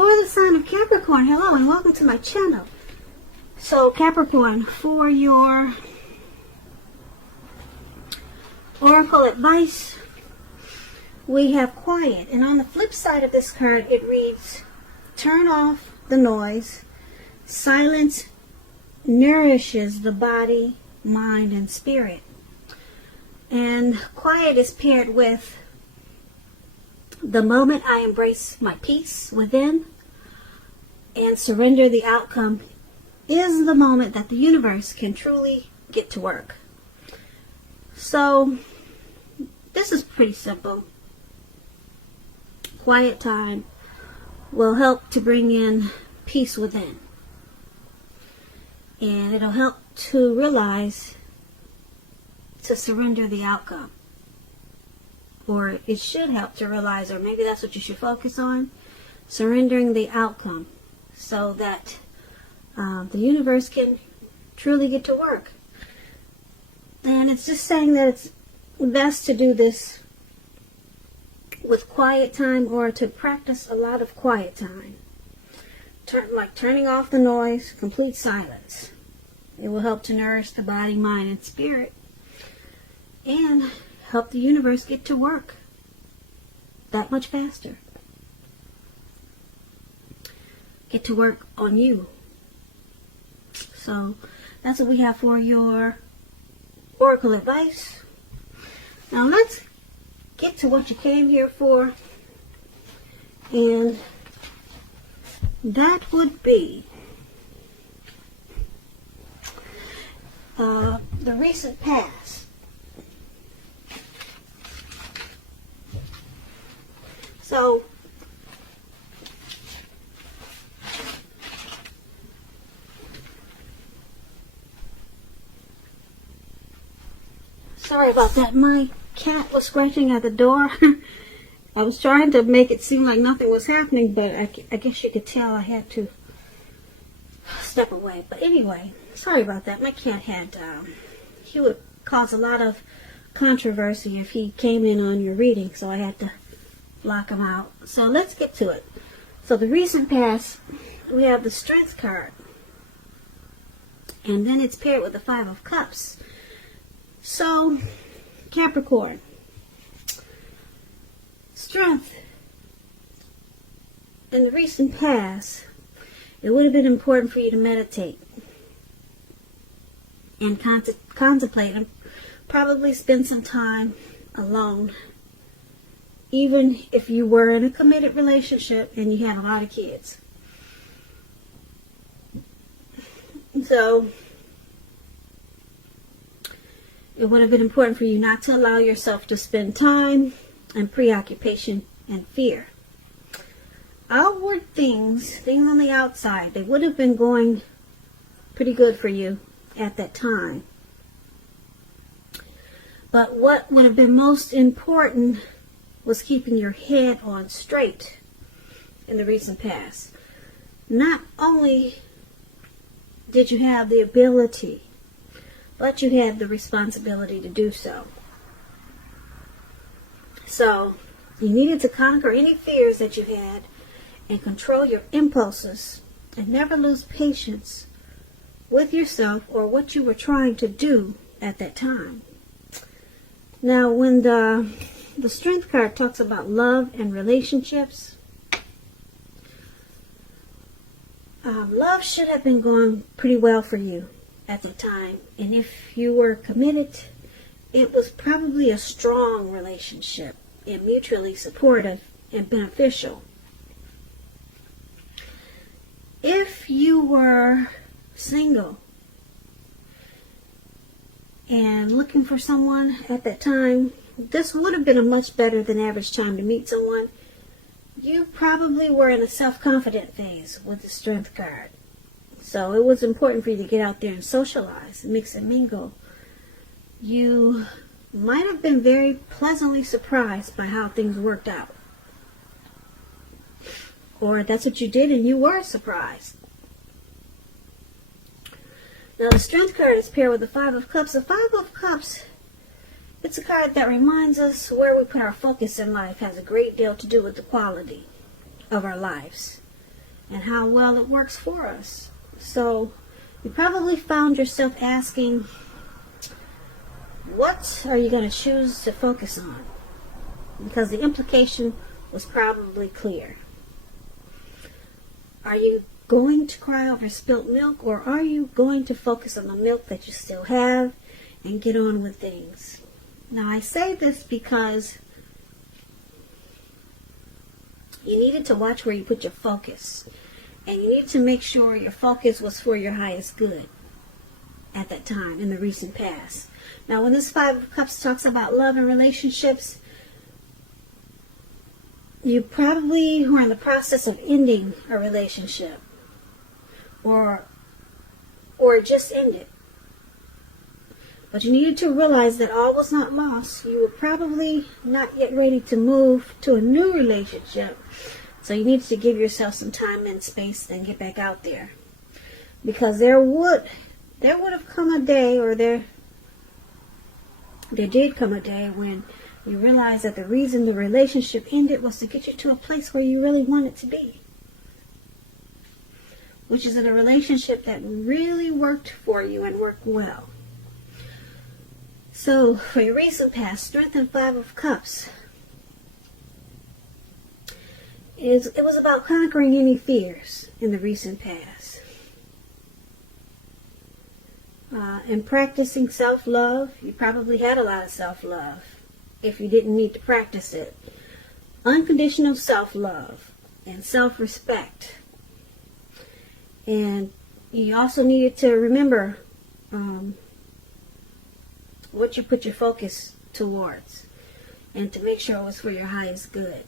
For the sign of Capricorn, hello and welcome to my channel. So Capricorn, for your oracle advice, we have quiet. And on the flip side of this card, it reads, turn off the noise. Silence nourishes the body, mind, and spirit. And quiet is paired with the moment I embrace my peace within and surrender the outcome is the moment that the universe can truly get to work. So this is pretty simple. Quiet time will help to bring in peace within. And it'll help to realize to surrender the outcome. Or it should help to realize, or maybe that's what you should focus on, surrendering the outcome so that the universe can truly get to work. And it's just saying that it's best to do this with quiet time or to practice a lot of quiet time. Like turning off the noise, complete silence. It will help to nourish the body, mind, and spirit. And help the universe get to work that much faster. Get to work on you. So that's what we have for your oracle advice. Now let's get to what you came here for. And that would be the recent past. So, sorry about that. My cat was scratching at the door. I was trying to make it seem like nothing was happening, but I guess you could tell I had to step away. But anyway, sorry about that. My cat had, he would cause a lot of controversy if he came in on your reading, so I had to lock him out. So let's get to it. So the recent past, we have the Strength card. And then it's paired with the Five of Cups. So, Capricorn. Strength. In the recent past, it would have been important for you to meditate and contemplate and probably spend some time alone. Even if you were in a committed relationship and you had a lot of kids. So, it would have been important for you not to allow yourself to spend time in preoccupation and fear. Outward things on the outside, they would have been going pretty good for you at that time. But what would have been most important was keeping your head on straight in the recent past. Not only did you have the ability, but you had the responsibility to do so. So, you needed to conquer any fears that you had and control your impulses and never lose patience with yourself or what you were trying to do at that time. Now, when the Strength card talks about love and relationships, love should have been going pretty well for you at the time. And if you were committed, it was probably a strong relationship and mutually supportive and beneficial. If you were single and looking for someone at that time, this would have been a much better than average time to meet someone. You probably were in a self-confident phase with the Strength card. So it was important for you to get out there and socialize, mix and mingle. You might have been very pleasantly surprised by how things worked out. Or that's what you did and you were surprised. Now the Strength card is paired with the Five of Cups. The Five of Cups, it's a card that reminds us where we put our focus in life has a great deal to do with the quality of our lives. and how well it works for us. So you probably found yourself asking, what are you going to choose to focus on? Because the implication was probably clear. Are you going to cry over spilt milk, or are you going to focus on the milk that you still have and get on with things? Now, I say this because you needed to watch where you put your focus, and you needed to make sure your focus was for your highest good at that time in the recent past. Now, when this Five of Cups talks about love and relationships, you probably were in the process of ending a relationship, or just ended. But you needed to realize that all was not lost. You were probably not yet ready to move to a new relationship. So you needed to give yourself some time and space and get back out there. Because there would have come a day, or there did come a day when you realized that the reason the relationship ended was to get you to a place where you really wanted to be. Which is in a relationship that really worked for you and worked well. So, for your recent past, Strength and Five of Cups, it was about conquering any fears in the recent past. And practicing self-love. You probably had a lot of self-love if you didn't need to practice it. Unconditional self-love and self-respect. And you also needed to remember what you put your focus towards, and to make sure it was for your highest good.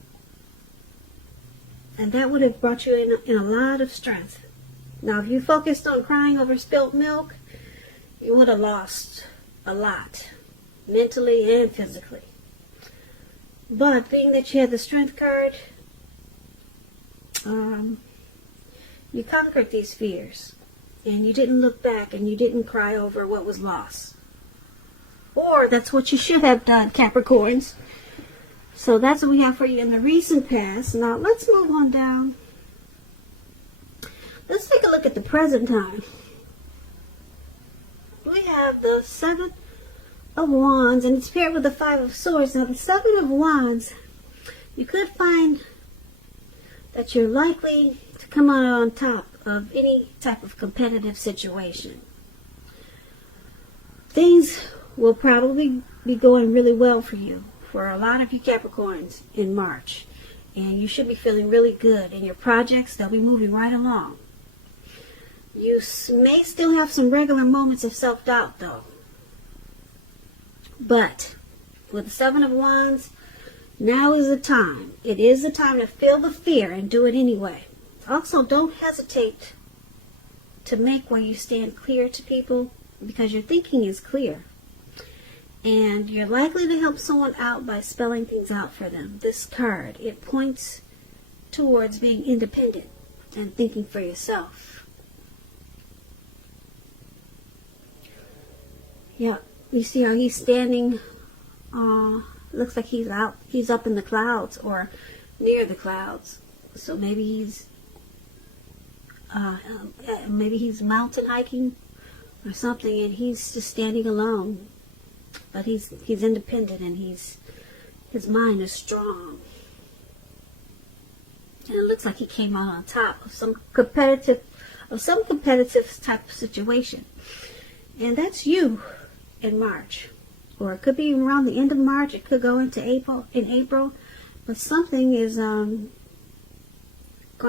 And that would have brought you in a lot of strength. Now, if you focused on crying over spilt milk, you would have lost a lot, mentally and physically. But being that you had the Strength card, you conquered these fears, and you didn't look back, and you didn't cry over what was lost. Or that's what you should have done, Capricorns. So that's what we have for you in the recent past. Now let's move on down. Let's take a look at the present time. We have the Seven of Wands, and it's paired with the Five of Swords. Now the Seven of Wands, you could find that you're likely to come out on top of any type of competitive situation. Things will probably be going really well for you, for a lot of you Capricorns, in March. And you should be feeling really good in your projects. They'll be moving right along. You may still have some regular moments of self-doubt, though. But with the Seven of Wands, now is the time. It is the time to feel the fear and do it anyway. Also, don't hesitate to make where you stand clear to people, because your thinking is clear. And you're likely to help someone out by spelling things out for them. This card, it points towards being independent and thinking for yourself. Yeah, you see how he's standing, looks like he's up in the clouds or near the clouds. So maybe he's mountain hiking or something, and he's just standing alone. But he's independent, and his mind is strong. And it looks like he came out on top of some competitive type of situation. And that's you in March. Or it could be around the end of March, it could go into April. But something is going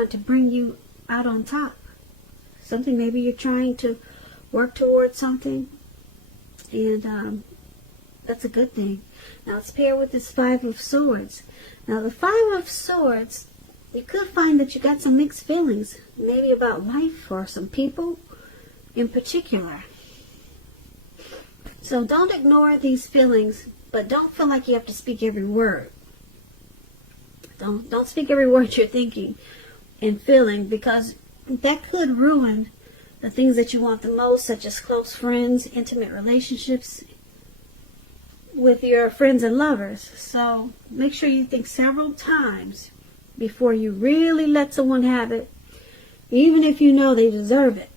to bring you out on top. Something, maybe you're trying to work towards something, and that's a good thing. Now it's paired with this Five of Swords. Now the Five of Swords, you could find that you got some mixed feelings, maybe about life or some people in particular. So don't ignore these feelings, but don't feel like you have to speak every word. Don't speak every word you're thinking and feeling, because that could ruin the things that you want the most, such as close friends, intimate relationships with your friends and lovers. So make sure you think several times before you really let someone have it, even if you know they deserve it.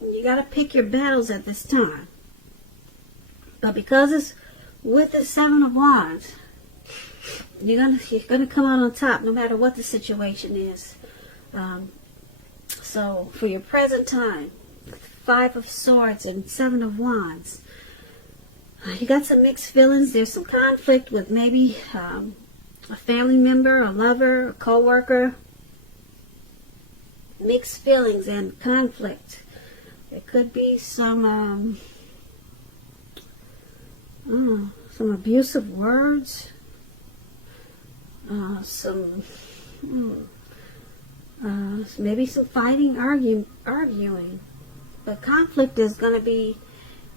You got to pick your battles at this time. But because it's with the Seven of Wands, you're gonna come out on top no matter what the situation is. So for your present time, Five of Swords and Seven of Wands, you got some mixed feelings. There's some conflict with maybe a family member, a lover, a co-worker. Mixed feelings and conflict. There could be some abusive words, maybe some fighting, arguing. But conflict is going to be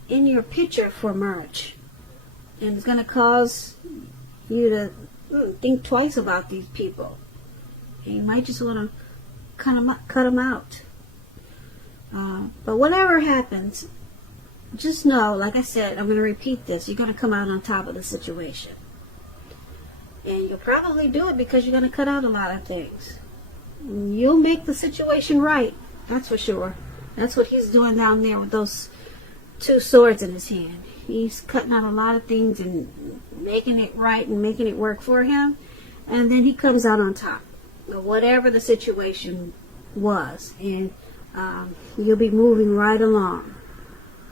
in your picture for March, and it's going to cause you to think twice about these people. And you might just want to cut them out. But whatever happens, just know, like I said, I'm going to repeat this, you're going to come out on top of the situation. And you'll probably do it because you're going to cut out a lot of things. You'll make the situation right, that's for sure. That's what he's doing down there with those two swords in his hand. He's cutting out a lot of things and making it right and making it work for him. And then he comes out on top of whatever the situation was. And you'll be moving right along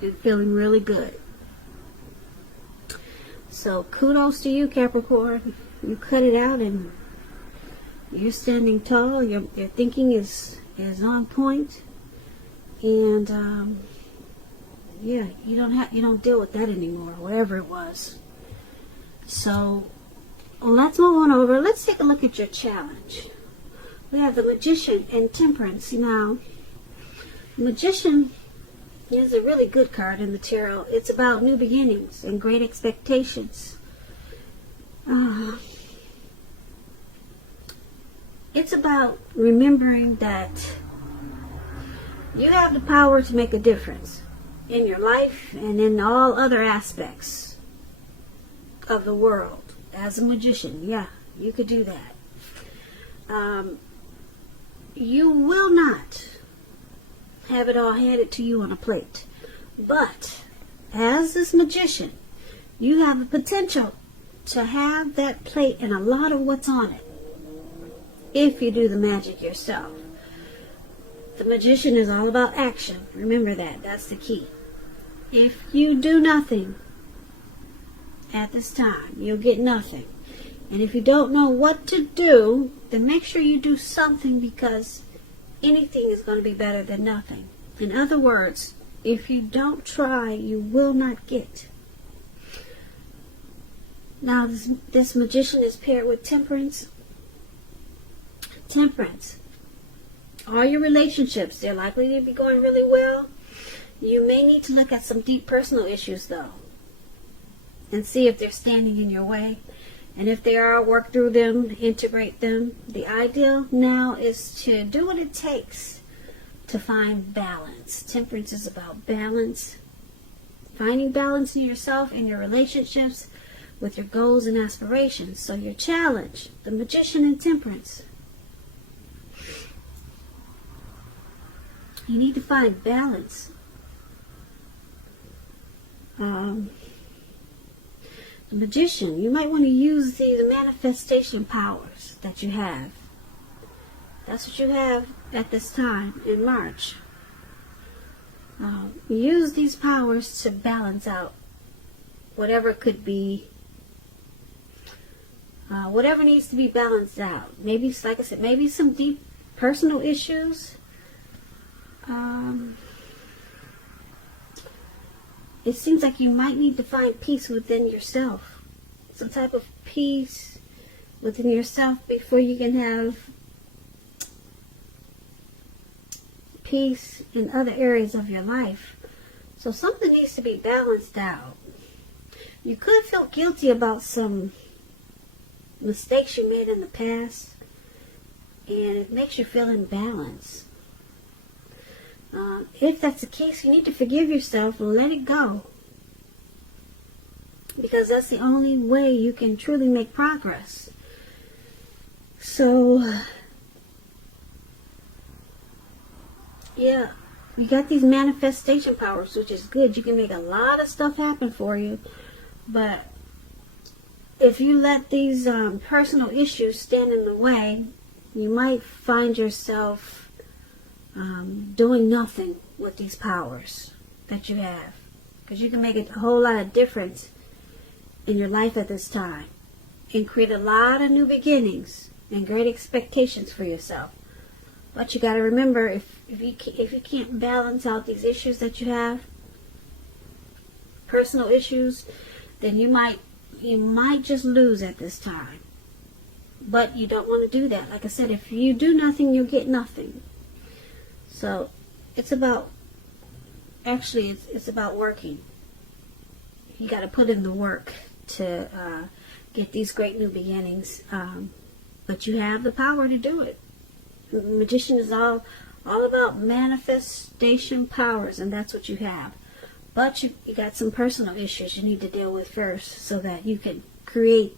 and feeling really good. So kudos to you, Capricorn. You cut it out and you're standing tall. Your thinking is on point. And yeah, you don't deal with that anymore, whatever it was. So let's move on over. Let's take a look at your challenge. We have the Magician and Temperance. Now, Magician is a really good card in the tarot. It's about new beginnings and great expectations. It's about remembering that you have the power to make a difference in your life and in all other aspects of the world. As a magician, yeah, you could do that. You will not have it all handed to you on a plate. But as this magician, you have the potential to have that plate and a lot of what's on it if you do the magic yourself. The magician is all about action. Remember that. That's the key. If you do nothing at this time, you'll get nothing. And if you don't know what to do, then make sure you do something, because anything is going to be better than nothing. In other words, if you don't try, you will not get. Now, this magician is paired with Temperance. Temperance. All your relationships, they're likely to be going really well. You may need to look at some deep personal issues, though, and see if they're standing in your way. And if they are, work through them, integrate them. The ideal now is to do what it takes to find balance. Temperance is about balance. Finding balance in yourself, in your relationships, with your goals and aspirations. So your challenge, the Magician and Temperance. You need to find balance. The Magician, you might want to use the manifestation powers that you have. That's what you have at this time in March. Use these powers to balance out whatever could be, whatever needs to be balanced out. Maybe, like I said, maybe some deep personal issues. It seems like you might need to find peace within yourself. Some type of peace within yourself before you can have peace in other areas of your life. So something needs to be balanced out. You could feel guilty about some mistakes you made in the past, and it makes you feel imbalanced. If that's the case, you need to forgive yourself and let it go, because that's the only way you can truly make progress. So Yeah, you got these manifestation powers, which is good. You can make a lot of stuff happen for you, but if you let these personal issues stand in the way, you might find yourself doing nothing with these powers that you have, because you can make a whole lot of difference in your life at this time and create a lot of new beginnings and great expectations for yourself. But you got to remember, if you can't balance out these issues that you have, personal issues, then you might just lose at this time. But you don't want to do that. Like I said, if you do nothing, you'll get nothing. So it's about, actually, it's about working. You got to put in the work to get these great new beginnings. But you have the power to do it. The magician is all about manifestation powers, and that's what you have. But you got some personal issues you need to deal with first, so that you can create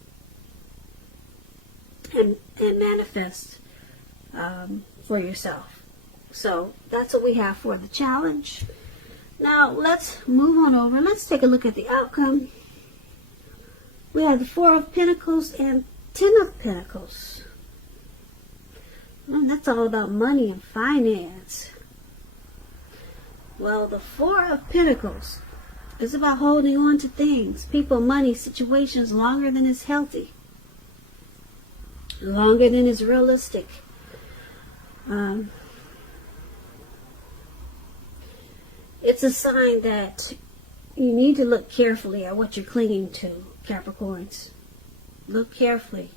and manifest for yourself. So that's what we have for the challenge. Now let's move on over. Let's take a look at the outcome. We have the Four of Pentacles and Ten of Pentacles. That's all about money and finance. Well, the Four of Pentacles is about holding on to things, people, money, situations longer than is healthy, longer than is realistic. It's a sign that you need to look carefully at what you're clinging to, Capricorns. Look carefully.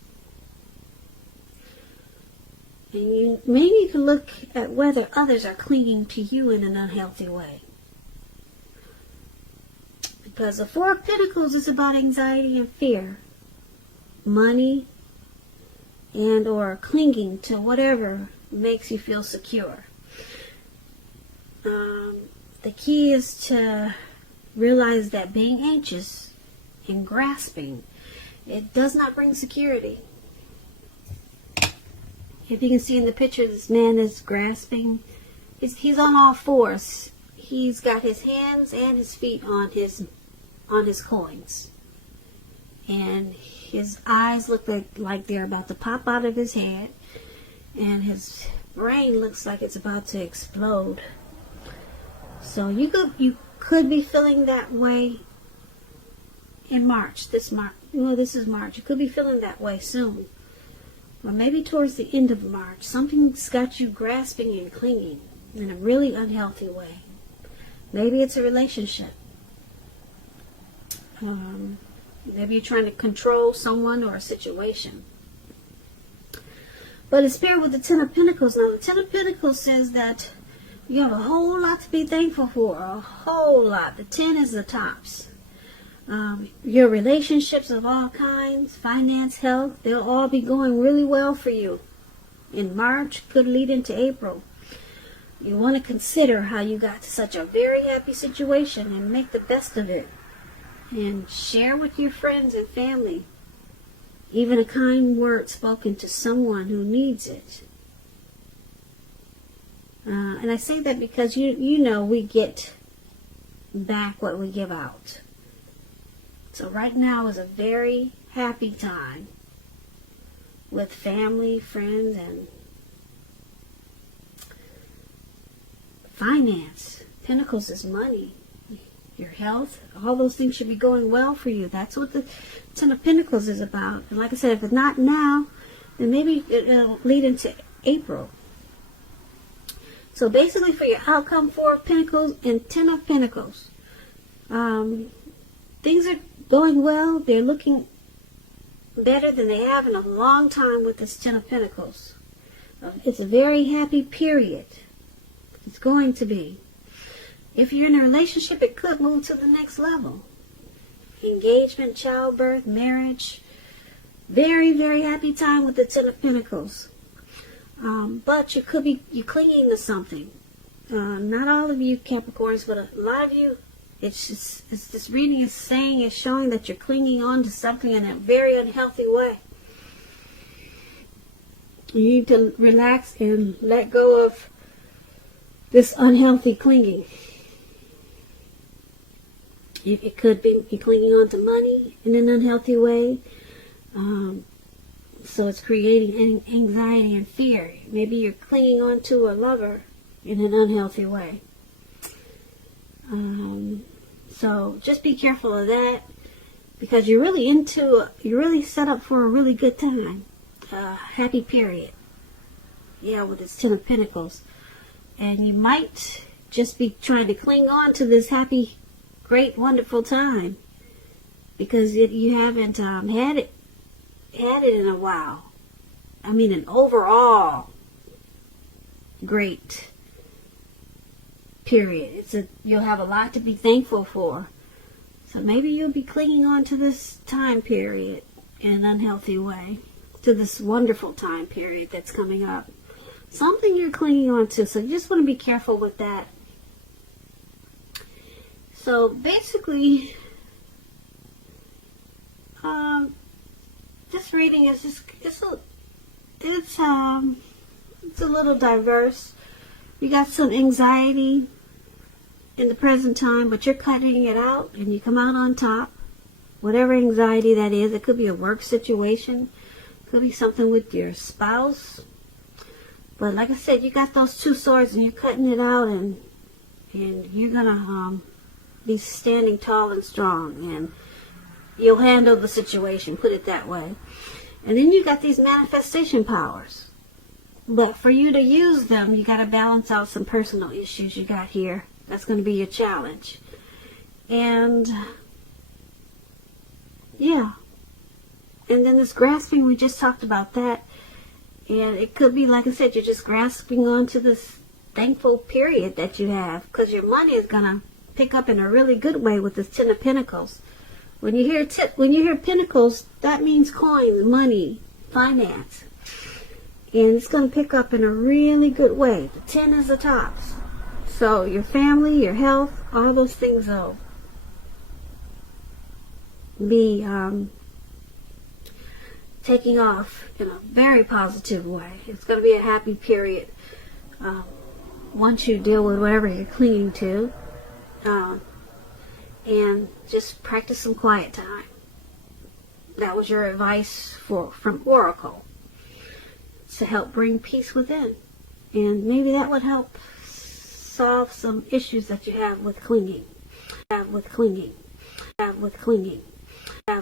And you may need to look at whether others are clinging to you in an unhealthy way. Because the Four of Pentacles is about anxiety and fear, money, and or clinging to whatever makes you feel secure. The key is to realize that being anxious and grasping, it does not bring security. If you can see in the picture, this man is grasping. He's on all fours. He's got his hands and his feet on his coins. And his eyes look like they're about to pop out of his head. And his brain looks like it's about to explode. So you could be feeling that way in March. This is March. You could be feeling that way soon. Or maybe towards the end of March. Something's got you grasping and clinging in a really unhealthy way. Maybe it's a relationship. Maybe you're trying to control someone or a situation. But it's paired with the Ten of Pentacles. Now, the Ten of Pentacles says that you have a whole lot to be thankful for. A whole lot. The 10 is the tops. Your relationships of all kinds, finance, health, they'll all be going really well for you. In March, could lead into April. You want to consider how you got to such a very happy situation and make the best of it. And share with your friends and family. Even a kind word spoken to someone who needs it. And I say that because you know we get back what we give out. So right now is a very happy time with family, friends, and finance. Pentacles is money. Your health, all those things should be going well for you. That's what the Ten of Pentacles is about. And like I said, if it's not now, then maybe it'll lead into April. So basically for your outcome, Four of Pentacles and Ten of Pentacles. Things are going well. They're looking better than they have in a long time with this Ten of Pentacles. It's a very happy period. It's going to be. If you're in a relationship, it could move to the next level. Engagement, childbirth, marriage. Very, very happy time with the Ten of Pentacles. But you could be clinging to something. Not all of you Capricorns, but a lot of you, it's this reading is showing that you're clinging on to something in a very unhealthy way. You need to relax and let go of this unhealthy clinging. It could be clinging on to money in an unhealthy way. So it's creating anxiety and fear. Maybe you're clinging on to a lover in an unhealthy way. So just be careful of that, because you're really set up for a really good time. Happy period. Yeah, with this Ten of Pentacles. And you might just be trying to cling on to this happy, great, wonderful time, because you haven't had it in a while. I mean, an overall great period. You'll have a lot to be thankful for. So maybe you'll be clinging on to this time period in an unhealthy way, to this wonderful time period that's coming up. Something you're clinging on to, so you just want to be careful with that. So basically, this reading is it's a little diverse. You got some anxiety in the present time, but you're cutting it out and you come out on top. Whatever anxiety that is, it could be a work situation, could be something with your spouse. But like I said, you got those two swords and you're cutting it out, and you're gonna be standing tall and strong, and you'll handle the situation, put it that way. And then you got these manifestation powers. But for you to use them, you got to balance out some personal issues you got here. That's going to be your challenge. And yeah. And then this grasping, we just talked about that. And it could be, like I said, you're just grasping onto this thankful period that you have, because your money is going to pick up in a really good way with this Ten of Pentacles. When you hear Pentacles, that means coins, money, finance. And it's going to pick up in a really good way. The 10 is the tops. So your family, your health, all those things will be taking off in a very positive way. It's going to be a happy period once you deal with whatever you're clinging to. And just practice some quiet time. That was your advice from Oracle, to help bring peace within. And maybe that would help solve some issues that you have with clinging.